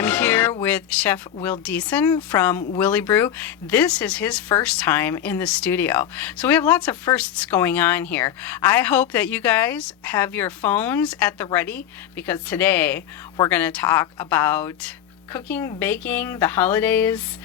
I'm here with Chef Will Deason from Willy Brew. This is his first time in the studio. So we have lots of firsts going on here. I hope that you guys have your phones at the ready because today we're going to talk about cooking, baking, the holidays.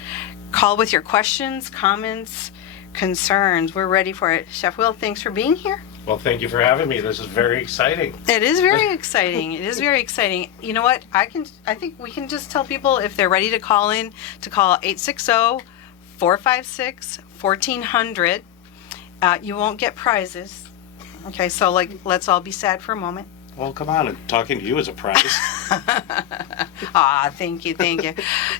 Call with your questions, comments, concerns. We're ready for it. Chef Will, thanks for being here. Well, thank you for having me. This is very exciting. It is very exciting. It is very exciting. You know what? I think we can just tell people if they're ready to call in to call 860-456-1400. You won't get prizes. Okay, so let's all be sad for a moment. Well, come on. I'm talking to you as a prize. Thank you.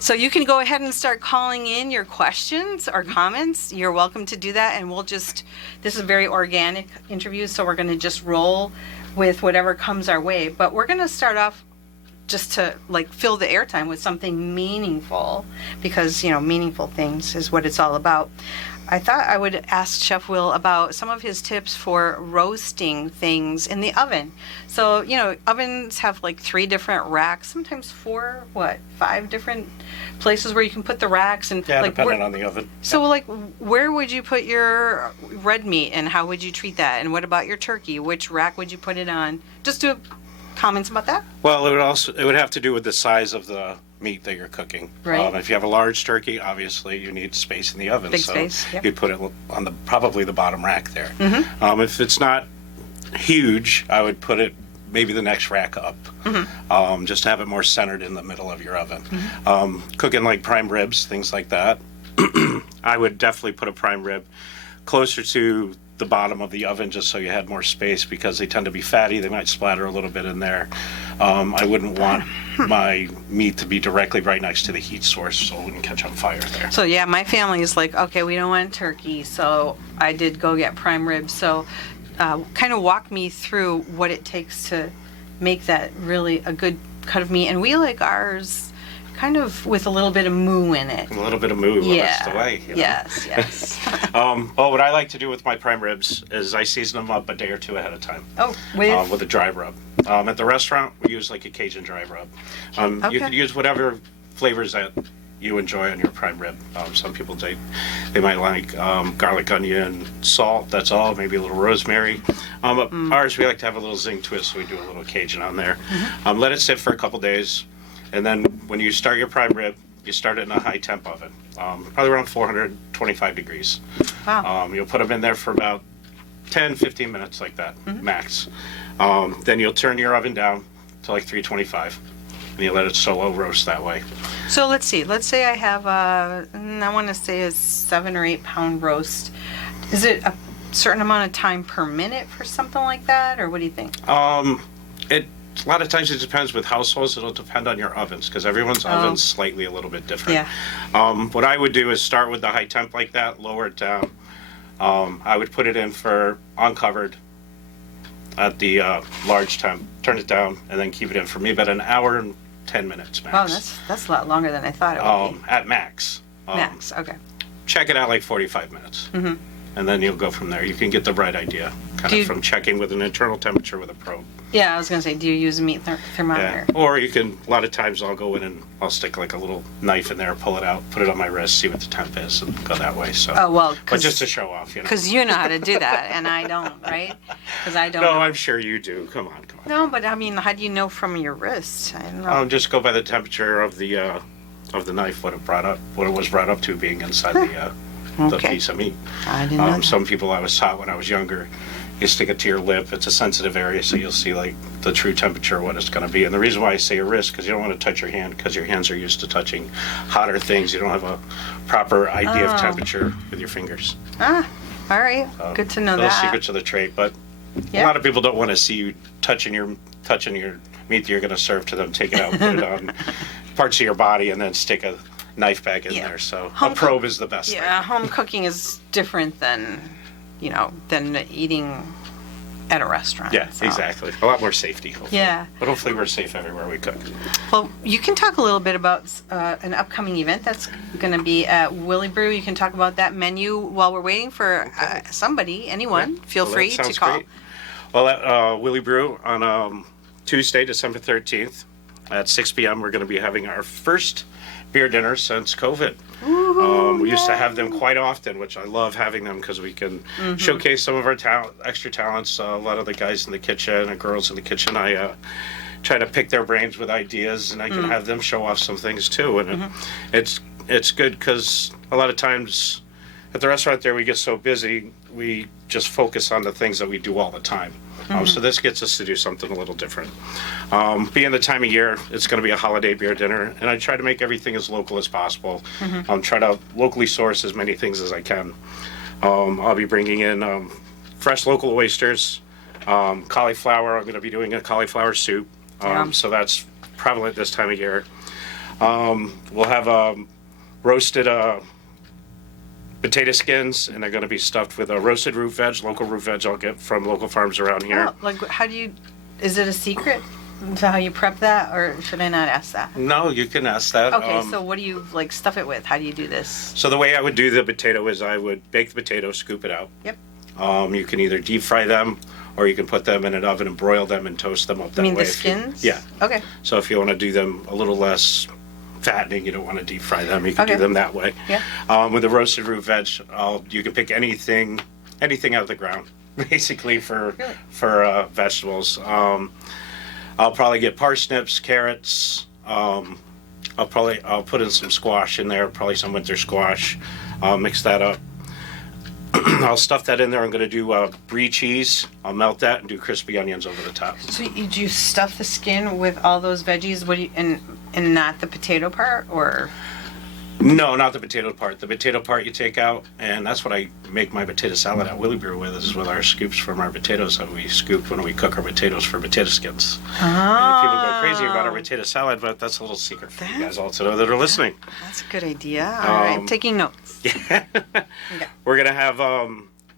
So you can go ahead and start calling in your questions or comments. You're welcome to do that, and this is a very organic interview, so we're going to just roll with whatever comes our way. But we're going to start off just to fill the airtime with something meaningful, because meaningful things is what it's all about. I thought I would ask Chef Will about some of his tips for roasting things in the oven. So, ovens have 3 different racks, sometimes 4, 5 different places where you can put the racks. And depending on the oven. So, where would you put your red meat and how would you treat that? And what about your turkey? Which rack would you put it on? Just do comments about that? Well, it would have to do with the size of the meat that you're cooking. Right. If you have a large turkey, obviously you need space in the oven. Big space. Yep. You'd put it on probably the bottom rack there. Mm-hmm. If it's not huge, I would put it maybe the next rack up, just to have it more centered in the middle of your oven. Mm-hmm. Cooking like prime ribs, things like that, I would definitely put a prime rib closer to the bottom of the oven just so you had more space, because they tend to be fatty. They might splatter a little bit in there. I wouldn't want my meat to be directly right next to the heat source so it wouldn't catch on fire there. So yeah, my family is okay, we don't want turkey, so I did go get prime ribs. So kind of walk me through what it takes to make that really a good cut of meat. And we like ours kind of with a little bit of moo in it. A little bit of moo, well, yeah. That's the way. Yes. Well, what I like to do with my prime ribs is I season them up a day or 2 ahead of time. Oh, with a dry rub. At the restaurant, we use a Cajun dry rub. Okay. You can use whatever flavors that you enjoy on your prime rib. Some people, they might like garlic, onion, salt, that's all, maybe a little rosemary. Ours, we like to have a little zing twist, so we do a little Cajun on there. Mm-hmm. Let it sit for a couple days, and then when you start your prime rib, you start it in a high temp oven, probably around 425 degrees. Wow. You'll put them in there for about 10-15 minutes like that, max. Then you'll turn your oven down to 325, and you let it solo roast that way. So let's see. Let's say I have I want to say a 7 or 8 pound roast. Is it a certain amount of time per minute for something like that, or what do you think? A lot of times it depends with households. It'll depend on your ovens, because everyone's oven's slightly a little bit different. Yeah. What I would do is start with the high temp like that, lower it down. I would put it in for uncovered at the large temp, turn it down, and then keep it in for me about an hour and 10 minutes max. Oh, that's a lot longer than I thought it would be. At max. Max, okay. Check it out 45 minutes. Mm-hmm. And then you'll go from there. You can get the right idea from checking with an internal temperature with a probe. Yeah, I was going to say, do you use a meat thermometer? Yeah. Or you can, a lot of times I'll go in and I'll stick a little knife in there, pull it out, put it on my wrist, see what the temp is, and go that way. So. Oh, well. But just to show off, Because you know how to do that, and I don't, right? Because I don't No, know. I'm sure you do. Come on. No, but I mean, how do you know from your wrist? I don't know. Just go by the temperature of the knife, what it was brought up to being inside the piece of meat. I didn't know that. Some people I was taught when I was younger, you stick it to your lip. It's a sensitive area, so you'll see the true temperature, what it's going to be. And the reason why I say your wrist, because you don't want to touch your hand, because your hands are used to touching hotter things. You don't have a proper idea of temperature with your fingers. All right. Good to know that. Little secrets of the trade, but a lot of people don't want to see you touching your meat that you're going to serve to them. Take it out, put it on parts of your body, and then stick a knife back in there. So a probe is the best thing. Home cooking is different than eating at a restaurant. Yeah, so. Exactly. A lot more safety, hopefully. Yeah. But hopefully we're safe everywhere we cook. Well, you can talk a little bit about an upcoming event that's going to be at Willy Brew. You can talk about that menu while we're waiting for somebody, anyone. Feel free to call. Great. Well, at Willy Brew on Tuesday, December 13th, at 6 p.m. We're going to be having our first beer dinner since COVID. We used to have them quite often, which I love having them because we can showcase some of our extra talents. A lot of the guys in the kitchen and girls in the kitchen, I try to pick their brains with ideas, and I can have them show off some things too. And it's good because a lot of times at the restaurant there we get so busy, we just focus on the things that we do all the time. So this gets us to do something a little different. Being the time of year, it's going to be a holiday beer dinner, and I try to make everything as local as possible. Try to locally source as many things as I can. I'll be bringing in fresh local oysters, cauliflower. I'm going to be doing a cauliflower soup. So that's prevalent this time of year. We'll have roasted potato skins, and they're going to be stuffed with a roasted root veg, local root veg I'll get from local farms around here. Oh, like, how do you, is it a secret to how you prep that, or should I not ask that? No, you can ask that. Okay, so what do you, like, stuff it with? How do you do this? So the way I would do the potato is I would bake the potato, scoop it out. Yep. You can either deep fry them, or you can put them in an oven and broil them and toast them up that way. You mean the skins? Yeah. Okay. So if you want to do them a little less fattening, you don't want to deep fry them, you can do them that way. Yeah. With the roasted root veg, you can pick anything out of the ground, basically for vegetables. I'll probably get parsnips, carrots. I'll put in some squash in there, probably some winter squash. I'll mix that up. I'll stuff that in there. I'm going to do brie cheese. I'll melt that and do crispy onions over the top. So do you stuff the skin with all those veggies? What do you, and not the potato part, or? No, not the potato part. The potato part you take out, and that's what I make my potato salad at Willy Brew with, is with our scoops from our potatoes that we scoop when we cook our potatoes for potato skins. And people go crazy about our potato salad, but that's a little secret for you guys all to know that are listening. That's a good idea. All right, I'm taking notes. Yeah. Okay. We're going to have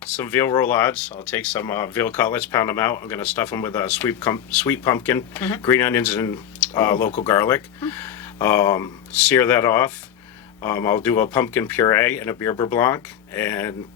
some veal roulades. I'll take some veal cutlets, pound them out. I'm going to stuff them with sweet pumpkin, green onions, and local garlic. Sear that off. I'll do a pumpkin puree and a beer blanc, and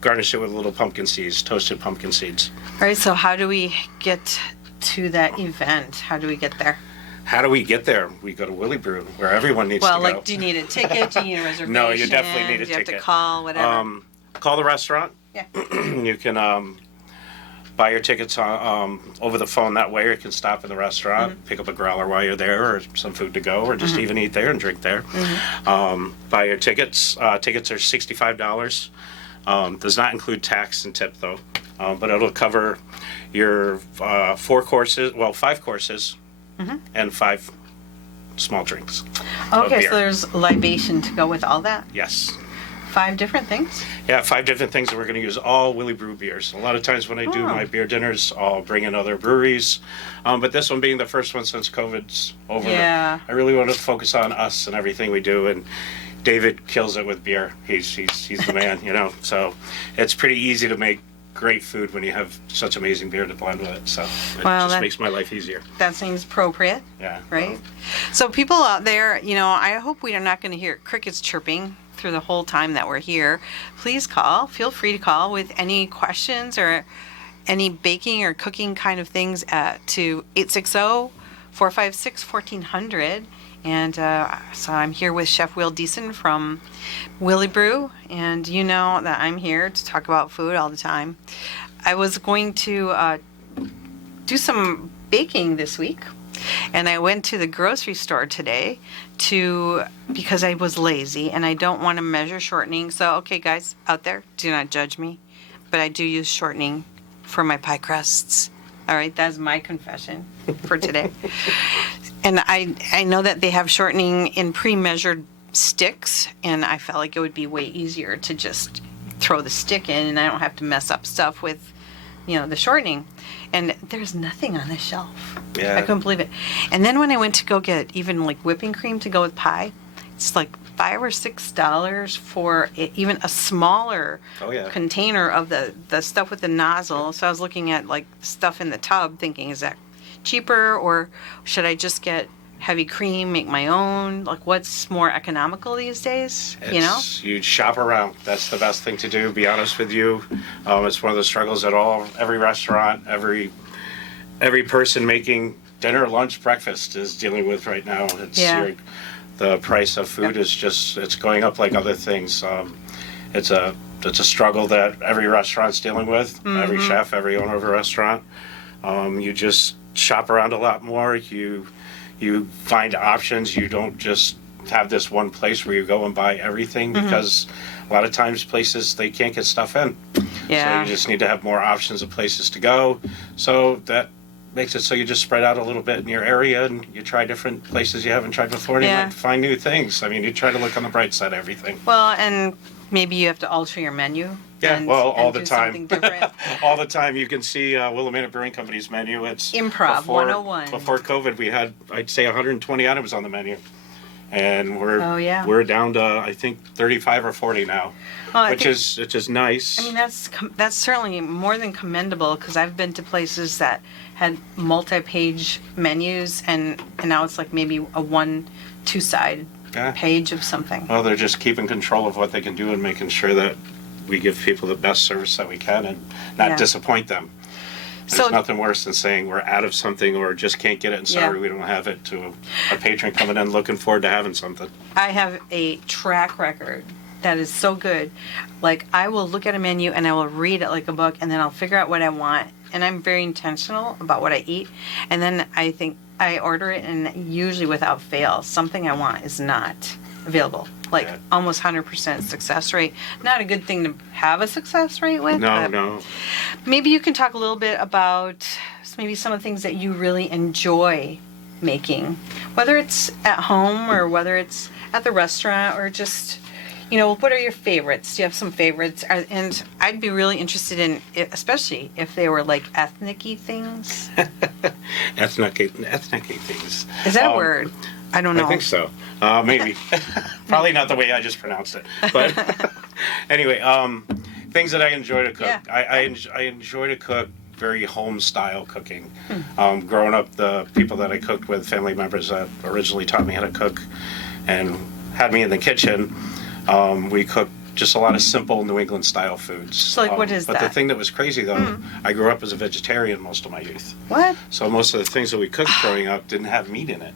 garnish it with little pumpkin seeds, toasted pumpkin seeds. All right, so how do we get to that event? How do we get there? How do we get there? We go to Willy Brew, where everyone needs to go. Well, like, do you need a ticket? Do you need a reservation? No, you definitely need a ticket. Do you have to call, whatever? Call the restaurant. Yeah. You can buy your tickets over the phone that way, or you can stop in the restaurant, pick up a growler while you're there, or some food to go, or just even eat there and drink there. Buy your tickets. Tickets are $65. Does not include tax and tip, though, but it'll cover your 5 courses, and 5 small drinks. Okay, so there's libation to go with all that? Yes. 5 different things? Yeah, 5 different things, and we're going to use all Willy Brew beers. A lot of times when I do my beer dinners, I'll bring in other breweries. But this one being the first one since COVID's over, I really want to focus on us and everything we do. And David kills it with beer. He's the man, you know. So it's pretty easy to make great food when you have such amazing beer to blend with it. So it just makes my life easier. That seems appropriate. Yeah. Right? So people out there, you know, I hope we are not going to hear crickets chirping through the whole time that we're here. Please call. Feel free to call with any questions or any baking or cooking kind of things to 860-456-1400. And so I'm here with Chef Will Deason from Willy Brew, and you know that I'm here to talk about food all the time. I was going to do some baking this week, and I went to the grocery store today because I was lazy and I don't want to measure shortening. So, okay, guys out there, do not judge me, but I do use shortening for my pie crusts. All right, that's my confession for today. And I know that they have shortening in pre-measured sticks, and I felt like it would be way easier to just throw the stick in, and I don't have to mess up stuff with, you know, the shortening. And there's nothing on the shelf. Yeah. I couldn't believe it. And then when I went to go get even like whipping cream to go with pie, it's like $5 or $6 for even a smaller container of the stuff with the nozzle. So I was looking at like stuff in the tub thinking, is that cheaper, or should I just get heavy cream, make my own? Like, what's more economical these days? You know? You shop around. That's the best thing to do, be honest with you. It's one of the struggles at every restaurant, every person making dinner, lunch, breakfast is dealing with right now. The price of food is just, it's going up like other things. It's a struggle that every restaurant's dealing with, every chef, every owner of a restaurant. You just shop around a lot more. You find options. You don't just have this one place where you go and buy everything, because a lot of times places, they can't get stuff in. Yeah. So you just need to have more options of places to go. So that makes it so you just spread out a little bit in your area, and you try different places you haven't tried before, and you might find new things. I mean, you try to look on the bright side of everything. Well, and maybe you have to alter your menu. Yeah, all the do time. something different. All the time. You can see Willamette Brewing Company's menu. It's Improv 101. Before COVID, we had, I'd say, 120 items on the menu. And we're down to, I think, 35 or 40 now, which is nice. I mean, that's certainly more than commendable, because I've been to places that had multi-page menus, and now it's like maybe a 1-2 side page of something. Well, they're just keeping control of what they can do and making sure that we give people the best service that we can and not disappoint them. There's nothing worse than saying we're out of something or just can't get it and sorry we don't have it, to a patron coming in looking forward to having something. I have a track record that is so good. Like, I will look at a menu and I will read it like a book, and then I'll figure out what I want. And I'm very intentional about what I eat. And then I think I order it, and usually without fail, something I want is not available. Like almost 100% success rate. Not a good thing to have a success rate with. No. Maybe you can talk a little bit about maybe some of the things that you really enjoy making, whether it's at home or whether it's at the restaurant, or just, what are your favorites? Do you have some favorites? And I'd be really interested in, especially if they were like ethnic-y things. Ethnic-y things. Is that a word? I don't know. I think so. Maybe. Probably not the way I just pronounced it. But anyway, things that I enjoy to cook. Yeah. I enjoy to cook very home-style cooking. Growing up, the people that I cooked with, family members that originally taught me how to cook and had me in the kitchen, we cooked just a lot of simple New England-style foods. So, like, what is that? But the thing that was crazy, though, I grew up as a vegetarian most of my youth. What? So most of the things that we cooked growing up didn't have meat in it.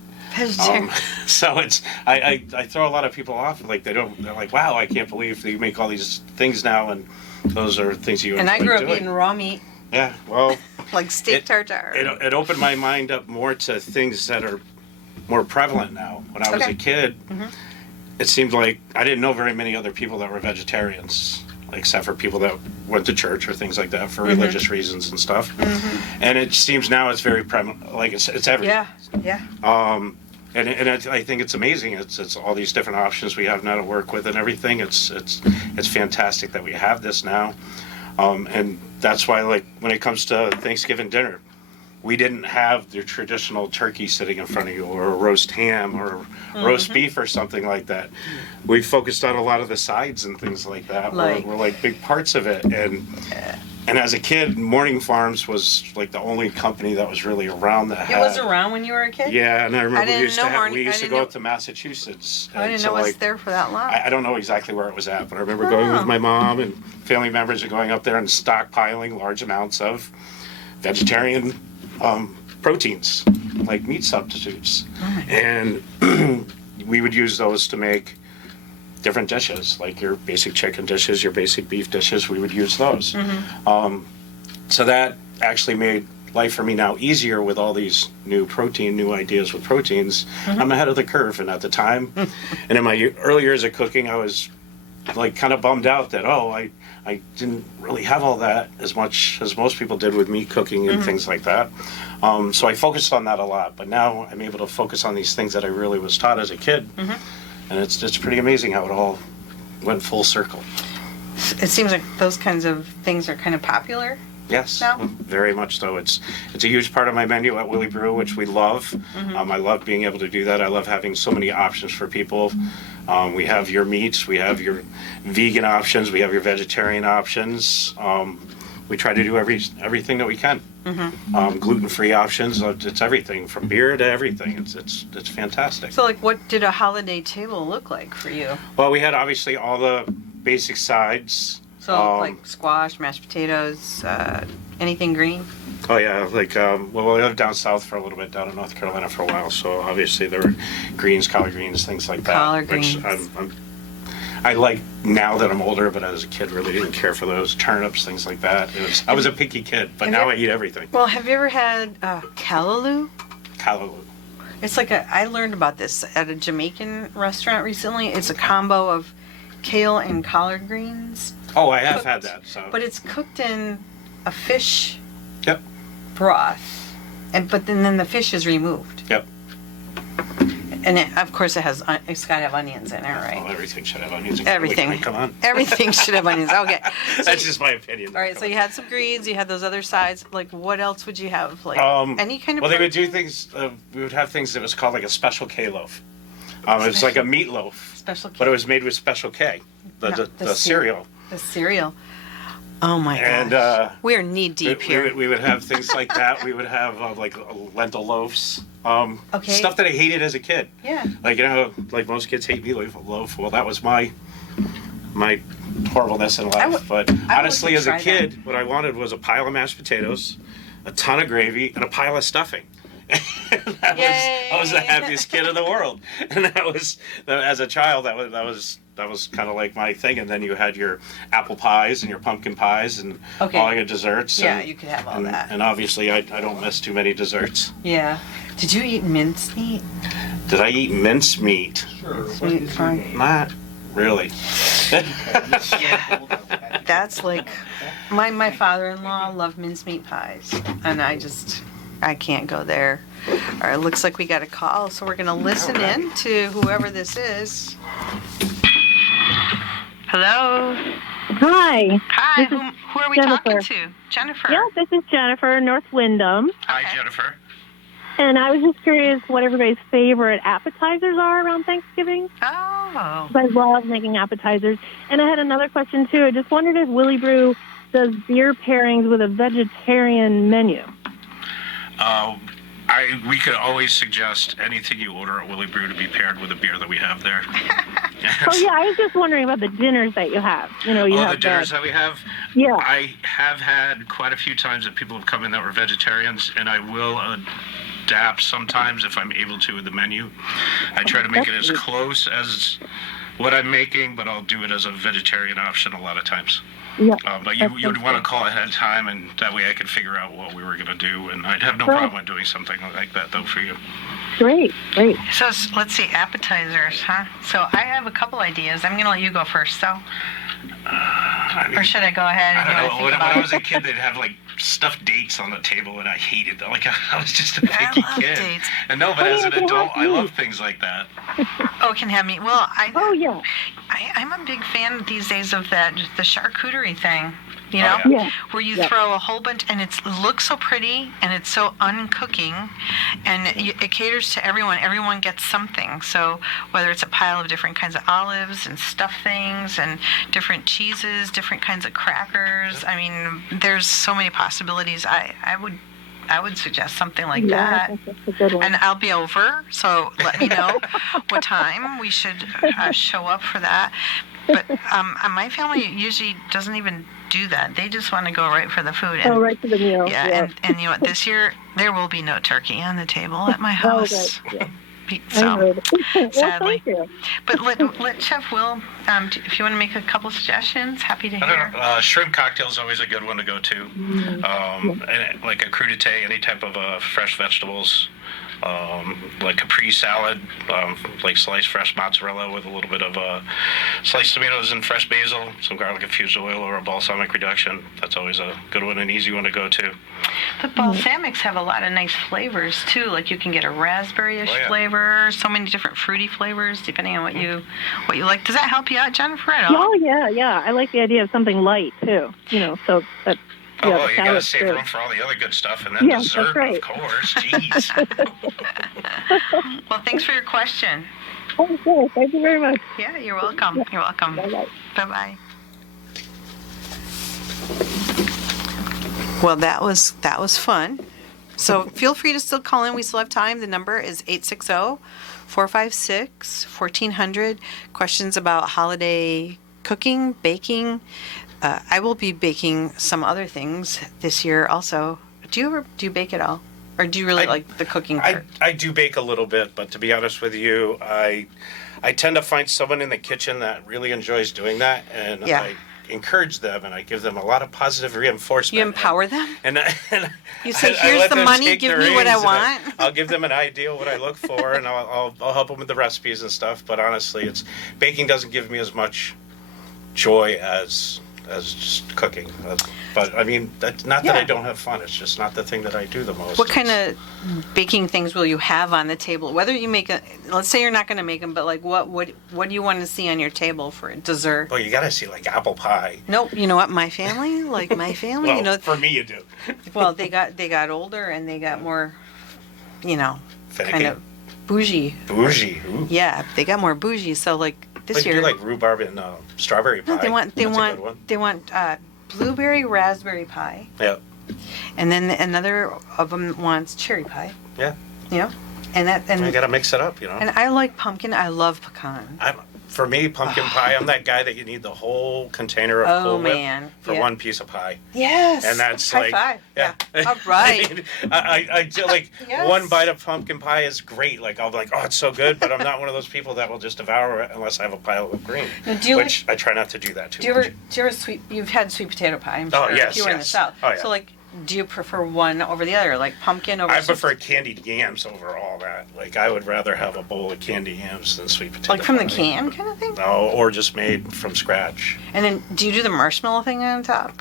So it's I throw a lot of people off, like they're like, wow, I can't believe that you make all these things now, and those are things you enjoy And I grew up doing. eating raw meat. Yeah, well, like steak tartare. It opened my mind up more to things that are more prevalent now. When I was a kid, it seemed like I didn't know very many other people that were vegetarians, except for people that went to church or things like that for religious reasons and stuff. And it seems now it's very prevalent, like it's everywhere. Yeah. I think it's amazing. It's all these different options we have now to work with and everything. It's fantastic that we have this now, and that's why, like, when it comes to Thanksgiving dinner, we didn't have the traditional turkey sitting in front of you, or a roast ham, or roast beef, or something like that. We focused on a lot of the sides and things like that. Were like big parts of it, and as a kid, Morning Farms was like the only company that was really around that had. It was around when you were a kid? Yeah, and I remember we used to go up to Massachusetts. I didn't know it was there for that long. I don't know exactly where it was at, but I remember going with my mom, and family members are going up there and stockpiling large amounts of vegetarian proteins, like meat substitutes. And we would use those to make different dishes, like your basic chicken dishes, your basic beef dishes. We would use those. So that actually made life for me now easier with all these new ideas with proteins. I'm ahead of the curve, and at the time, and in my early years of cooking, I was like kind of bummed out that, I didn't really have all that as much as most people did with meat cooking and things like that. So I focused on that a lot, but now I'm able to focus on these things that I really was taught as a kid. And it's pretty amazing how it all went full circle. It seems like those kinds of things are kind of popular. Yes, now? Very much so. It's a huge part of my menu at Willy Brew, which we love. I love being able to do that. I love having so many options for people. We have your meats, we have your vegan options, we have your vegetarian options. We try to do everything that we can. Gluten-free options. It's everything from beer to everything. It's fantastic. So, like, what did a holiday table look like for you? Well, we had obviously all the basic sides. So, like squash, mashed potatoes, anything green? Oh yeah, like well, we lived down south for a little bit, down in North Carolina for a while. So obviously there were greens, collard greens, things like that. Collard which greens. I like now that I'm older, but as a kid, really didn't care for those turnips, things like that. I was a picky kid, but now I eat everything. Well, have you ever had callaloo? Callaloo. It's like I learned about this at a Jamaican restaurant recently. It's a combo of kale and collard greens. Oh, I have had that. So. But it's cooked in a fish Yep. broth, but then the fish is removed, Yep. and of course it's got to have onions in it, right? Oh, everything should have onions. Everything. Come on. Everything should have onions. Okay. So, That's just my opinion. all right. So you had some greens. You had those other sides. Like, what else would you have? Like any kind of. Well, they would do things. We would have things that was called like a special K loaf. It was like a meatloaf, special K. but it was made with special K, the cereal. The cereal. Oh my gosh. And we are knee deep here. We would have things like that. We would have like lentil loaves. Okay. Stuff that I hated as a kid. Yeah. Like, like most kids hate meatloaf. Well, that was my horribleness in life. But honestly, as a kid, what I wanted was a pile of mashed potatoes, a ton of gravy, and a pile of stuffing. I was the happiest kid in the world, and as a child that was kind of like my thing. And then you had your apple pies and your pumpkin pies and all your desserts. Yeah, you could have all that. And obviously, I don't miss too many desserts. Yeah. Did you eat mincemeat? Did I eat mincemeat? Sure. Fine. Not really. That's like my father-in-law loved mincemeat pies, and I can't go there. All right, looks like we got a call, so we're gonna listen in to whoever this is. Hello. Hi. Hi. This is Who are we Jennifer. talking to? Jennifer. Yeah, this is Jennifer, North Windham. Hi, Okay. Jennifer. And I was just curious what everybody's favorite appetizers are around Thanksgiving. Oh. 'Cause I love making appetizers. And I had another question, too. I just wondered if Willy Brew does beer pairings with a vegetarian menu. We could always suggest anything you order at Willy Brew to be paired with a beer that we have there. Oh, yeah, I was just wondering about the dinners that you have. You know, you have the dinners that we have? Yeah. I have had quite a few times that people have come in that were vegetarians, and I will adapt sometimes if I'm able to with the menu. I try to make it as close as what I'm making, but I'll do it as a vegetarian option a lot of times. Yeah. But you'd want to call ahead of time, and that way I could figure out what we were going to do, and I'd have no problem with doing something like that, though, for you. Great. So let's see, appetizers, huh? So I have a couple ideas. I'm gonna let you go first, though. Or should I go ahead? I And don't you know. wanna When think about I was a kid, they'd have like stuffed dates on the table, and I hated that. Like I was just a I picky love kid. dates. And no, but as an adult, I love things like that. Oh, it can have meat. Well, Oh, yeah. I'm a big fan these days of the charcuterie thing. You Oh, know, yeah. Yeah. where you Yeah. throw a whole bunch, and it looks so pretty, and it's so uncooking, and it caters to everyone. Everyone gets something. So whether it's a pile of different kinds of olives and stuffed things, and different cheeses, different kinds of crackers. I mean, there's so many possibilities. I would suggest something like Yeah, I that. think that's a good one. And I'll be over, so let me know what time we should show up for that. But my family usually doesn't even do that. They just want to go right for the food. And, right to the meal. yeah, and you know what? This year there will be no turkey on the table at my house. Oh, right. Yeah. I So, heard. Well, sadly. thank you. but let Chef Will, if you want to make a couple suggestions, happy to I hear. don't know. Shrimp cocktail is always a good one to go to. And like a crudité, any type of fresh vegetables. Like Capri salad, like sliced fresh mozzarella with a little bit of sliced tomatoes and fresh basil, some garlic infused oil, or a balsamic reduction. That's always a good one, an easy one to go to. But balsamics have a lot of nice flavors too. Like you can get a raspberry-ish Oh, yeah. flavor, so many different fruity flavors depending on what you like. Does that help you out, Jennifer, at all? Oh, yeah. I like the idea of something light, too. You know, so that... Oh, yeah, well, the you gotta salad's save good. room for all the other good stuff, and then Yeah, that's dessert, right. of course. Jeez. Well, thanks for your question. Oh, cool. Thank you very much. Yeah, you're welcome. You're welcome. Bye-bye. Bye-bye. Well, that was fun. So feel free to still call in. We still have time. The number is 860-456-1400. Questions about holiday cooking, baking. I will be baking some other things this year also do you bake at all? Or do you really like the cooking part? I do bake a little bit, but to be honest with you, I tend to find someone in the kitchen that really enjoys doing that, and Yeah. I encourage them, and I give them a lot of positive reinforcement. You empower them? And You say, I here's let the them money, take give the me what I reins, and want. I'll give them an idea of what I look for, and I'll help them with the recipes and stuff. But honestly, baking doesn't give me as much joy as just cooking. But I mean, not that I don't have fun. It's just not the thing that I do the most. What kind of baking things will you have on the table? Whether you make let's say you're not going to make them, but like what do you want to see on your table for dessert? Well, you gotta see like apple pie. Nope. You know what? My family, Well, you know, for me, you do. well, they got older and they got more, kind Finicky. of bougie. Bougie. Ooh. Yeah, they got more bougie. So like this Like, year, do like rhubarb and strawberry pie. no, they That's a good one. want blueberry raspberry pie, Yeah. and then another of them wants cherry pie. Yeah. You know, and You gotta mix it up, you know. and I like pumpkin. I love pecan. For me, pumpkin pie, I'm that guy that you need the whole container of Oh, Cool Whip man. for Yeah. one piece of pie. Yes. And that's High like, five. yeah. All right. I do like Yes. one bite of pumpkin pie is great. Like I'll be like, oh, it's so good, but I'm not one of those people that will just devour it unless I have a pile of whipped cream. Now, do you which I try not to do that too Do you much. ever you've had sweet potato pie? I'm sure. Oh, yes, If you were in the yes. South. Oh, yeah. So like, do you prefer one over the other, like pumpkin over? I sweet prefer candied yams over all that. Like I would rather have a bowl of candy yams than sweet potato. like from the pie. can kind of thing? No, or just made from scratch. And then do you do the marshmallow thing on top?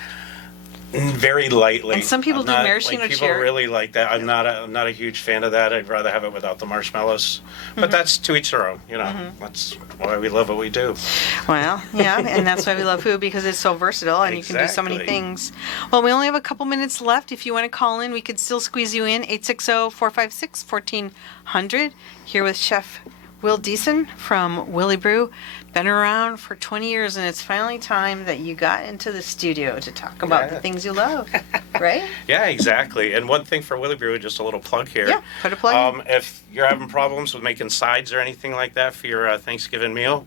Very lightly. And some people I'm do not- maraschino like, people cherry. really like that. I'm not a huge fan of that. I'd rather have it without the marshmallows. Mm-hmm. But that's to each their own. You know, that's why we love what we do. Well, yeah, and that's why we love food, because it's so versatile and you can do so many Exactly. things. Well, we only have a couple minutes left. If you want to call in, we could still squeeze you in. 860-456-1400. Here with Chef Will Deason from Willy Brew. Been around for 20 years, and it's finally time that you got into the studio to talk about the Yeah. things you love, right? Yeah, exactly. And one thing for Willy Brew, just a little plug here. Yeah, put a plug in. If you're having problems with making sides or anything like that for your Thanksgiving meal,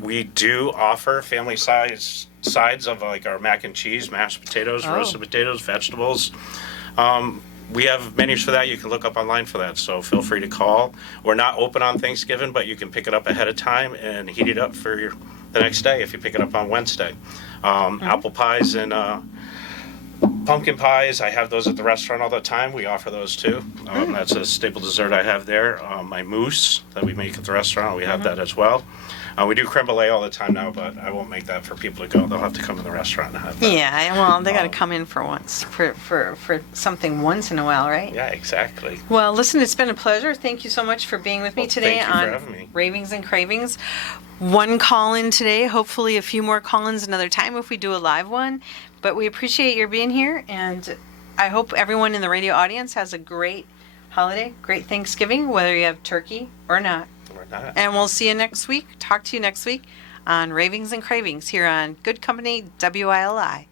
we do offer family size sides of like our mac and cheese, mashed potatoes, Oh. roasted potatoes, vegetables. We have menus for that. You can look up online for that. So feel free to call. We're not open on Thanksgiving, but you can pick it up ahead of time and heat it up for the next day if you pick it up on Wednesday. Apple pies and pumpkin pies, I have those at the restaurant all the time. We offer those too. That's a staple dessert I have there. My mousse that we make at the restaurant, we have that as well. We do creme brulee all the time now, but I won't make that for people to go. They'll have to come to the restaurant and have that. Yeah, well, they got to come in for once, for something once in a while, right? Yeah, exactly. Well, listen, it's been a pleasure. Thank you so much for being with me Well, today thank you for on having me. Ravings and Cravings. One call in today, hopefully a few more call ins another time if we do a live one. But we appreciate your being here, and I hope everyone in the radio audience has a great holiday, great Thanksgiving, whether you have turkey or not. We're not. And we'll see you next week. Talk to you next week on Ravings and Cravings here on Good Company WILI.